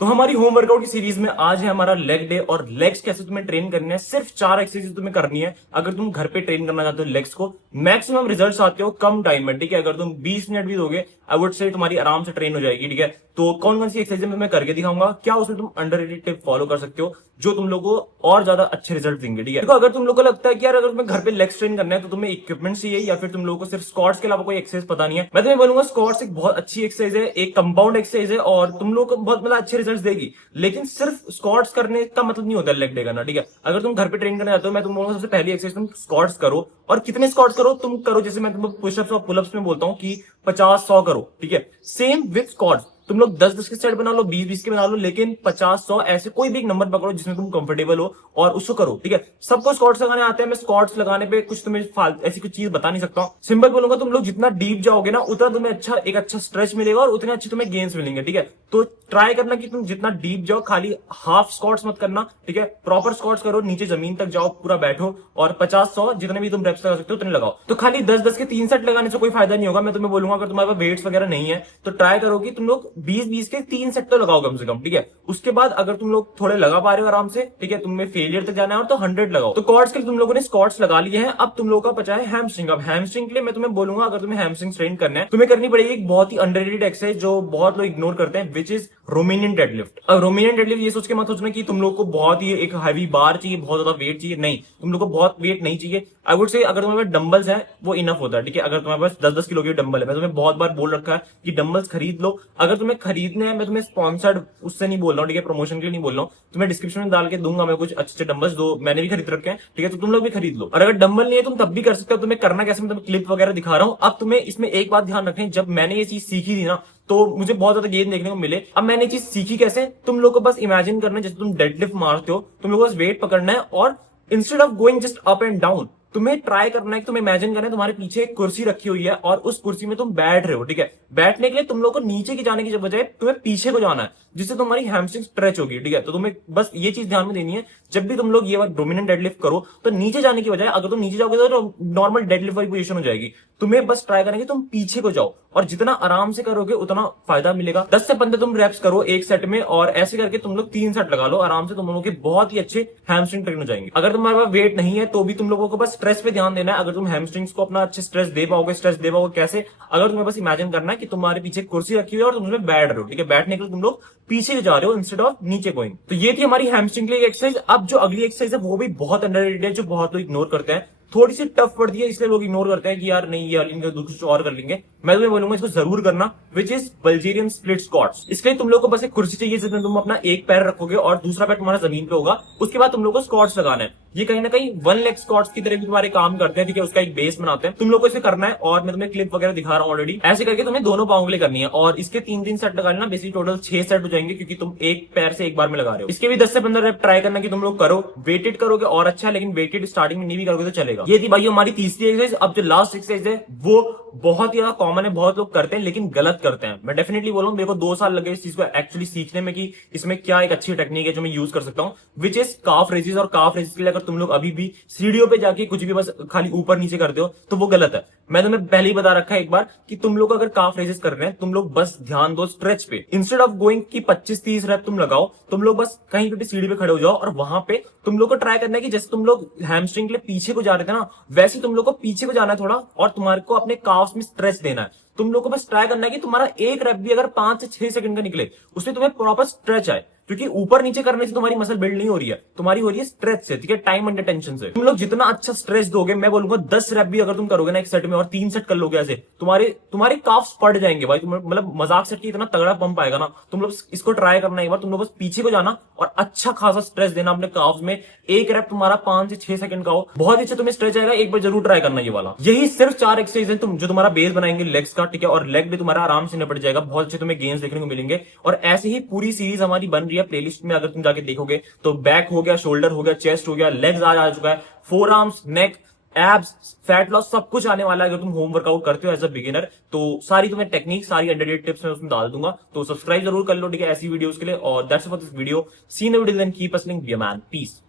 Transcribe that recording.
तो हमारी home workout की सीरीज में आज है हमारा लेग डे और लेग्स कैसे तुम्हें ट्रेन करने हैं। सिर्फ 4 एक्सरसाइज तुम्हें करनी है अगर तुम घर पे ट्रेन करना चाहते हो लेग्स को। मैक्सिमम रिजल्ट्स आते हो कम टाइम में, ठीक है। अगर तुम 20 मिनट भी दोगे आई वुड से तुम्हारी आराम से ट्रेन हो जाएगी, ठीक है। तो कौन कौन सी एक्सरसाइज मैं करके दिखाऊंगा, क्या उसमें तुम अंडररेटेड टिप फॉलो कर सकते हो जो तुम लोगों को और ज्यादा अच्छे रिजल्ट देंगे, ठीक है। तो अगर तुम लोगों को लगता है कि यार अगर तुम्हें घर पे लेग्स ट्रेन करना है तो तुम्हें इक्विपमेंट चाहिए या फिर तुम लोगों को सिर्फ स्क्वाट्स के अलावा कोई एक्सरसाइज पता नहीं है, मैं तुम्हें बोलूंगा स्क्वाट्स एक बहुत अच्छी एक्सरसाइज है, एक कंपाउंड एक्सरसाइज है और तुम लोग को बहुत मतलब अच्छे रिजल्ट देगी। लेकिन सिर्फ स्क्वाट्स करने का मतलब नहीं होता लेग डे करना, ठीक है। अगर तुम घर पे ट्रेन करने जाते हो, मैं तुम बोलूंगा सबसे पहली एक्सरसाइज तुम स्क्वाट्स करो। और कितने स्क्वाट्स करो तुम करो, जैसे मैं तुम पुशअप्स और पुलअप्स में बोलता हूँ कि 50-100 करो, ठीक है। सेम विथ स्क्वाट्स तुम लोग 10-10 के सेट बना लो, 20-20 के बना लो, लेकिन 50-100 ऐसे कोई भी एक नंबर पकड़ो जिसमें तुम कंफर्टेबल हो और उसको करो, ठीक है। सबको स्क्वाट्स लगाने आते हैं, मैं स्क्वाट्स लगाने पे कुछ तुम्हें ऐसी कुछ चीज बता नहीं सकता हूँ। सिंपल बोलूंगा, तुम लोग जितना डीप जाओगे ना उतना तुम्हें एक अच्छा स्ट्रेच मिलेगा और उतने अच्छे तुम्हें गेन्स मिलेंगे, ठीक है। तो ट्राई करना कि तुम जितना डीप जाओ, खाली हाफ स्क्वाट्स मत करना, ठीक है। प्रॉपर स्क्वाट्स करो, नीचे जमीन तक जाओ, पूरा बैठो और 50-100 जितने भी तुम रेप्स लगा सकते हो उतने लगाओ। तो खाली 10-10 के 3 सेट लगाने से कोई फायदा नहीं होगा। मैं तुम्हें बोलूंगा अगर तुम्हारे पास वेट्स वगैरह नहीं है तो ट्राई करो कि तुम लोग 20-20 के 3 सेट तो लगाओ कम से कम, ठीक है। उसके बाद अगर तुम लोग थोड़े लगा पा रहे हो आराम से, ठीक है, तुम्हें फेलियर तक जाना है और तो 100 लगाओ। तो क्वाड्स के लिए तुम लोगों ने स्क्वाट्स लगा लिए हैं, अब तुम लोगों का बचा है हैमस्ट्रिंग। अब हैमस्ट्रिंग के लिए मैं तुम्हें बोलूंगा अगर तुम्हें हैमस्ट्रिंग ट्रेन करना है तुम्हें करनी पड़ेगी एक बहुत ही अंडररेटेड एक्सरसाइज जो बहुत लोग इग्नोर करते हैं, विच इज रोमेनियन डेडलिफ्ट। अब रोमेनियन डेडलिफ्ट ये सोच के मत सोचना कि तुम लोग को बहुत ही एक हैवी बार चाहिए, बहुत ज्यादा वेट चाहिए, नहीं, तुम लोग को बहुत वेट नहीं चाहिए। आई वुड से अगर तुम्हारे पास डंबल्स है वो इनफ होता है, ठीक है। अगर तुम्हारे पास 10-10 किलो के डंबल है, मैं तुम्हें बहुत बार बोल रखा है कि डंबल्स खरीद लो। अगर तुम्हें खरीदने हैं, मैं तुम्हें स्पॉन्सर्ड उससे नहीं बोल रहा हूँ, ठीक है, प्रमोशन के लिए नहीं बोल रहा हूँ, तुम्हें डिस्क्रिप्शन में डाल के दूंगा मैं कुछ अच्छे डंबल्स, दो मैंने भी खरीद रखे हैं, ठीक है। तो तुम लोग भी खरीद लो। और अगर डंबल नहीं है तुम तब भी कर सकते हो। तुम्हें करना कैसे, मैं तुम्हें क्लिप वगैरह दिखा रहा हूँ। अब तुम्हें इसमें एक बात ध्यान रखें, जब मैंने ये चीज सीखी थी ना तो मुझे बहुत ज्यादा गेन देखने को मिले। अब मैंने चीज सीखी कैसे, तुम लोग को बस इमेजिन करना है जैसे तुम डेडलिफ्ट मारते हो, तुम लोग को बस वेट पकड़ना है और instead of going just up and down तुम्हें ट्राई करना है कि तुम इमेजिन करना है तुम्हारे पीछे एक कुर्सी रखी हुई है और उस कुर्सी में तुम बैठ रहे हो, ठीक है। बैठने के लिए तुम लोग को नीचे की जाने की बजाय तुम्हें पीछे को जाना है, जिससे तुम्हारी हैमस्ट्रिंग स्ट्रेच होगी, ठीक है। तो तुम्हें बस ये चीज ध्यान में देनी है, जब भी तुम लोग ये डोमिनेंट डेडलिफ्ट करो तो नीचे जाने की बजाय अगर तुम नीचे जाओगे तो नॉर्मल डेडलिफ्ट वाली पोजीशन हो जाएगी। तुम्हें बस ट्राई करेंगे तुम पीछे को जाओ और जितना आराम से करोगे उतना फायदा मिलेगा। 10 से 15 तुम रेप्स करो एक सेट में और ऐसे करके तुम लोग 3 सेट लगा लो आराम से, तुम लोगों के बहुत ही अच्छे हैमस्ट्रिंग ट्रेन हो जाएंगे। अगर तुम्हारे पास वेट नहीं है तो भी तुम लोगों को बस स्ट्रेस पे ध्यान देना है। अगर तुम हैमस्ट्रिंग्स को अपना अच्छे स्ट्रेस दे पाओगे कैसे, अगर तुम्हें बस इमेजिन करना है कि तुम्हारे पीछे कुर्सी रखी हुई है और तुम उसमें बैठ रहे हो, ठीक है। बैठने के लिए तुम लोग पीछे जा रहे हो इंस्टेड ऑफ नीचे गोइंग। तो ये थी हमारी हैमस्ट्रिंग के लिए एक्सरसाइज। अब जो अगली एक्सरसाइज है वो भी बहुत अंडररेटेड है, जो बहुत लोग इग्नोर करते हैं। थोड़ी सी टफ पड़ती है इसलिए लोग इग्नोर करते हैं कि यार नहीं ये लेंगे कुछ और कर लेंगे। मैं तुम्हें बोलूंगा इसको जरूर करना, विच इज बल्जेरियन स्प्लिट स्क्वाट्स। इसके लिए तुम लोग को बस एक कुर्सी चाहिए जिसमें तुम अपना एक पैर रखोगे और दूसरा पैर तुम्हारा जमीन पे होगा। उसके बाद तुम लोग को स्क्वाट्स लगाना है। ये कहीं ना कहीं 1 लेग स्क्वाट्स की तरह भी तुम्हारे काम करते हैं, ठीक है। उसका एक बेस बनाते हैं, तुम लोग को इसे करना है और मैं तुम्हें क्लिप वगैरह दिखा रहा हूँ ऑलरेडी। ऐसे करके तुम्हें दोनों पाँव के लिए करनी है और इसके 3-3 सेट लगा लेना, बेसिकली टोटल 6 सेट हो जाएंगे क्योंकि तुम एक पैर से एक बार में लगा रहे हो। इसके भी 10 से 15 रेप ट्राई करना कि तुम लोग करो। वेटेड करोगे और अच्छा है, लेकिन वेटेड स्टार्टिंग में नहीं भी करोगे तो चलेगा। ये थी भाई हमारी तीसरी एक्सरसाइज। अब जो लास्ट एक्सरसाइज है वो बहुत ही ज्यादा कॉमन है, बहुत लोग करते हैं लेकिन गलत करते हैं। मैं डेफिनेटली बोलूँ मेरे को 2 साल लगे इस चीज को एक्चुअली सीखने में कि इसमें क्या एक अच्छी टेक्निक है जो मैं यूज कर सकता हूँ, विच इज काफ रेजिस। और काफ रेजिस के लिए अगर तुम लोग अभी भी सीढ़ियों पे जाके कुछ भी बस खाली ऊपर नीचे करते हो तो वो गलत है। मैं तुम्हें पहले ही बता रखा है एक बार कि तुम लोग अगर काफ रेजिस कर रहे हैं तुम लोग बस ध्यान दो स्ट्रेच पे। इंस्टेड ऑफ गोइंग की 25-30 रेप तुम लगाओ, तुम लोग बस कहीं पे भी सीढ़ी पे खड़े हो जाओ और वहां पे तुम लोग को ट्राई करना है कि जैसे तुम लोग हैमस्ट्रिंग के लिए पीछे को जा रहे थे ना, वैसे तुम लोग को पीछे को जाना है थोड़ा और तुम्हारे को अपने काफ्स में स्ट्रेच देना है। तुम लोग को बस ट्राई करना है कि तुम्हारा एक रेप भी अगर 5 से 6 सेकंड का निकले उसमें तुम्हें प्रॉपर स्ट्रेच आए, क्योंकि ऊपर नीचे करने से तुम्हारी मसल बिल्ड नहीं हो रही है, तुम्हारी हो रही है स्ट्रेच से, ठीक है, टाइम अंडर टेंशन से। तुम लोग जितना अच्छा स्ट्रेच दोगे, मैं बोलूंगा 10 रेप भी अगर तुम करोगे ना एक सेट में और 3 सेट कर लोगे ऐसे, तुम्हारे काफ्स पड़ जाएंगे भाई। तुम मतलब मजाक सेट की इतना तगड़ा पंप आएगा ना। तुम लोग इसको ट्राई करना एक बार, तुम लोग बस पीछे को जाना और अच्छा खासा स्ट्रेच देना अपने काफ्स में। एक रेप तुम्हारा 5 से 6 सेकंड का हो, बहुत अच्छा तुम्हें स्ट्रेच आएगा। एक बार जरूर ट्राई करना ये वाला। यही सिर्फ 4 एक्सरसाइज है तुम जो तुम्हारा बेस बनाएंगे लेग्स का, ठीक है। और लेग भी तुम्हारा आराम से निपट जाएगा, बहुत अच्छे तुम्हें गेन्स देखने को मिलेंगे। और ऐसे ही पूरी सीरीज हमारी बन रही है प्लेलिस्ट में, अगर तुम जाके देखोगे तो बैक हो गया, शोल्डर हो गया, चेस्ट हो गया, लेग्स आ चुका है, फोर आर्म्स, नेक, एब्स, फैट लॉस, सब कुछ आने वाला है अगर तुम होम वर्कआउट करते हो एज अ बिगिनर। तो सारी तुम्हें टेक्निक, सारी अंडररेटेड टिप्स मैं उसमें डाल दूंगा, तो सब्सक्राइब जरूर कर लो, ठीक है, ऐसी वीडियोस के लिए। और that's for this video, see in the video, then keep listening, be a man, piece.